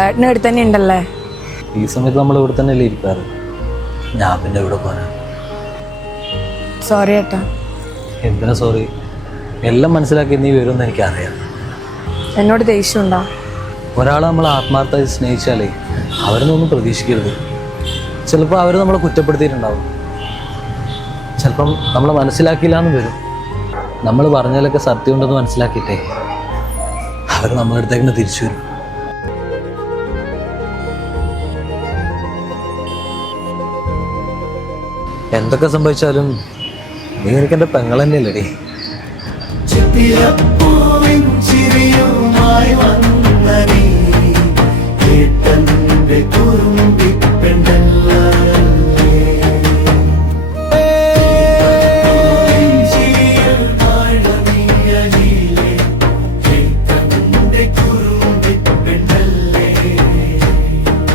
ഏട്ടനും ഇവിടെ തന്നെ ഉണ്ടല്ലേ? ഈ സമയത്ത് നമ്മൾ ഇവിടെ തന്നെ അല്ലേ ഇരിക്കാറ്. ഞാൻ പിന്നെ ഇവിടെ പോരാ. സോറി ഏട്ടാ. എന്തിനാ സോറി? എല്ലാം മനസ്സിലാക്കി നീ വരുമെന്ന് എനിക്കറിയാം. എന്നോട് ദേഷ്യമുണ്ടോ? ഒരാളെ നമ്മൾ ആത്മാർത്ഥമായി സ്നേഹിച്ചാലേ അവരൊന്നും പ്രതീക്ഷിക്കരുത്. ചിലപ്പോൾ അവർ നമ്മളെ കുറ്റപ്പെടുത്തിയിട്ടുണ്ടാവും. ചിലപ്പം നമ്മളെ മനസ്സിലാക്കിയില്ല എന്ന് വരും. നമ്മൾ പറഞ്ഞാലൊക്കെ സത്യമുണ്ടെന്ന് മനസ്സിലാക്കിയിട്ടേ അവർ നമ്മളെ അടുത്തേക്ക് തിരിച്ചു വരും. എന്തൊക്കെ സംഭവിച്ചാലും നീ എനിക്ക് എൻ്റെ പെങ്ങൾ തന്നെയല്ലേടി. ചിത്തിരപ്പൂവിൻ ചിരിയുമായി വന്ന നീ